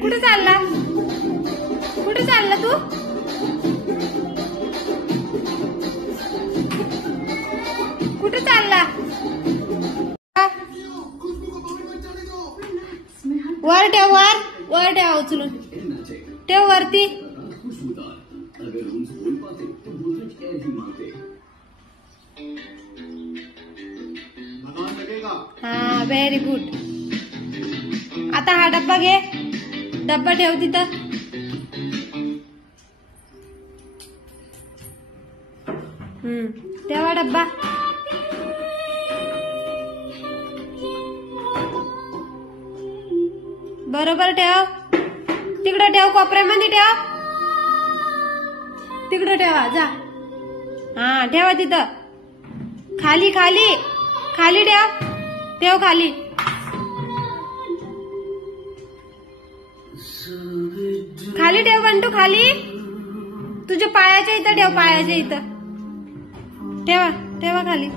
कुठे चालला? कुठे चालला तू? कुठे चालला? वर ठेव, वर ठेव, उचलून ठेव वरती. हा, व्हेरी गुड. आता हा डब्बा घे, डब्बा ठेव तिथं. ठेवा डब्बा. बरोबर ठेव. तिकडं ठेव, कोपऱ्यामध्ये ठेव. तिकडं ठेवा, जा. हा, ठेवा तिथं. खाली खाली खाली ठेव. ठेव खाली. खाली ठेव बंटू, खाली. तुझ्या पायाच्या इथं ठेव, पायाच्या इथं ठेवा. ठेवा खाली.